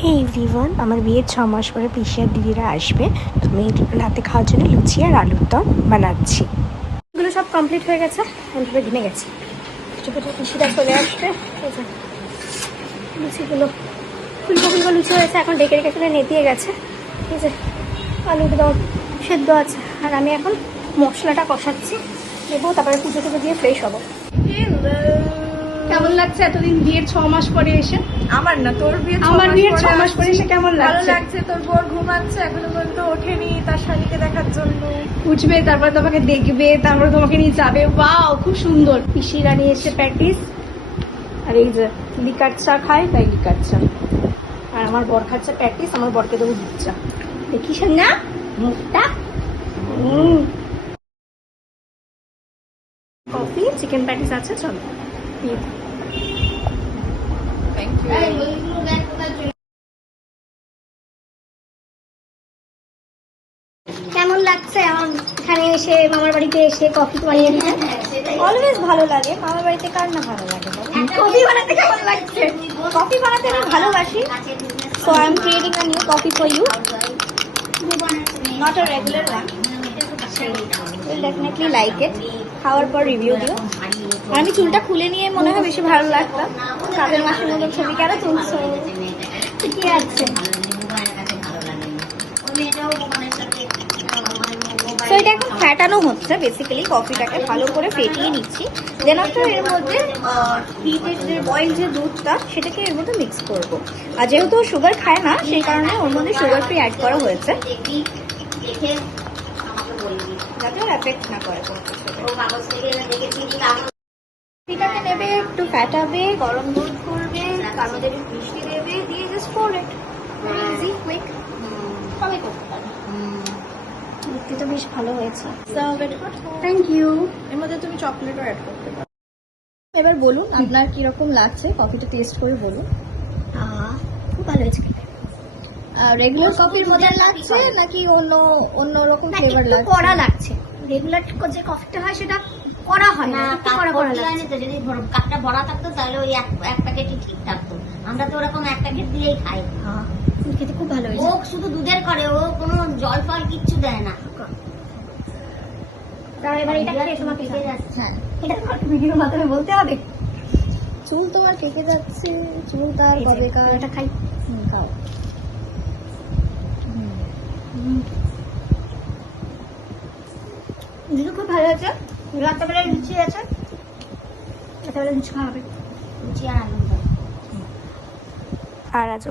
হে everyone, আমার বিয়ের 6 মাস পরে পিসি আর দিদিরা আসবে। তো আমি রাতে খাওয়ার জন্য লুচি আর আলুর দম বানাচ্ছি। এগুলো সব কমপ্লিট হয়ে গেছে, আমি ঘেমে গেছি। ছোটো ছোটো পিসিরা চলে আসবে। লুচিগুলো ফুলকো ফুলকো লুচি হয়েছে, এখন ডেকে রেখে নেতিয়ে গেছে। ঠিক আছে, আলুর দম সেদ্ধ আছে, আর আমি এখন মশলাটা কষাচ্ছি, দেবো, তারপরে পুজো টুজো দিয়ে ফ্রেশ হবো। কেমন লাগছে এতদিন বিয়ের 6 মাস পরে এসে? আমার না, তোর বিয়ে আমার বিয়ের 6 মাস পরে এসে কেমন ভালো লাগছে? লাগছে। তোর বোর ঘুমাচ্ছে, এখনো পর্যন্ত ওঠেনি তার শালিকে দেখার জন্য। উঠবে, তারপর তোমাকে দেখবে, তারপর তোমাকে নিয়ে যাবে। ওয়াও, খুব সুন্দর। পিসিরা নিয়ে এসে প্যাটিস, আর এই যে লিকার চা খায়, তাই লিকার চা। আর আমার বর খাচ্ছে প্যাটিস, আমার বরকে দেবো দুধ চা। দেখিস না মুখটা? কফি, চিকেন প্যাটিস আছে, চলো। কেমন লাগছে আমার এখানে এসে, মামার বাড়িতে এসে কফি বানিয়ে দিতে? অলওয়েজ ভালো লাগে, মামার বাড়িতে কার না ভালো লাগে? কফি বানাতে কেমন লাগছে? কফি বানাতে আমি ভালোবাসি। So I am creating a new coffee for you, not a regular one. You will definitely like it. খাওয়ার পর রিভিউ দিও। আর আমি চুলটা খুলে নিয়ে মনে হয় বেশি ভালো লাগতো। কাজের মাসের মতন ছবি কেন তুলছো? ঠিকই আছে। তো এটা এখন ফ্যাটানো হচ্ছে, বেসিক্যালি কফিটাকে ভালো করে ফেটিয়ে নিচ্ছি। দেন আফটার এর মধ্যে হিটেড যে বয়েল যে দুধটা, সেটাকে এর মধ্যে মিক্স করব। আর যেহেতু সুগার খায় না, সেই কারণে ওর মধ্যে সুগার ফ্রি অ্যাড করা হয়েছে, যাতে ওর এফেক্ট না করে। কফিটাকে নেবে, একটু ফ্যাটাবে, গরম দুধ করবে, তার মধ্যে একটু মিষ্টি দেবে, দিয়ে just for it. Easy, quick, সবাই করতে পারে। দেখতে তো বেশ ভালো হয়েছে। Thank you. এর মধ্যে তুমি চকলেটও অ্যাড করতে পারো। এবার বলুন আপনার কিরকম লাগছে, কফিটা টেস্ট করে বলুন। খুব ভালো হয়েছে। রেগুলার কফির মতো লাগছে নাকি অন্য রকম ফ্লেভার লাগছে? কড়া লাগছে। রেগুলার যে কফিটা হয় সেটা কড়া হয় না, একটু কড়া কড়া লাগছে। যদি কাপটা ভরা থাকতো তাহলে ওই এক প্যাকেটই ঠিক থাকতো। আমরা তো ওরকম এক প্যাকেট দিয়েই খাই। খেতে খুব ভালো হয়েছে। ও শুধু দুধের করে, ও কোনো জল ফল কিচ্ছু দেয় না। তাহলে এবার এটা খেয়ে তোমাকে কেটে যাচ্ছে। এটা তোমার ভিডিওর মাধ্যমে বলতে হবে। চুল তোমার কেটে যাচ্ছে, চুল তার কবে কার? এটা খাই, খাও। দুধ খুব ভালো হয়েছে। রাত্রেবেলায় লুচি আছে, রাত্রেবেলা লুচি খাওয়া হবে। লুচি আর আলুর দম। আর আজ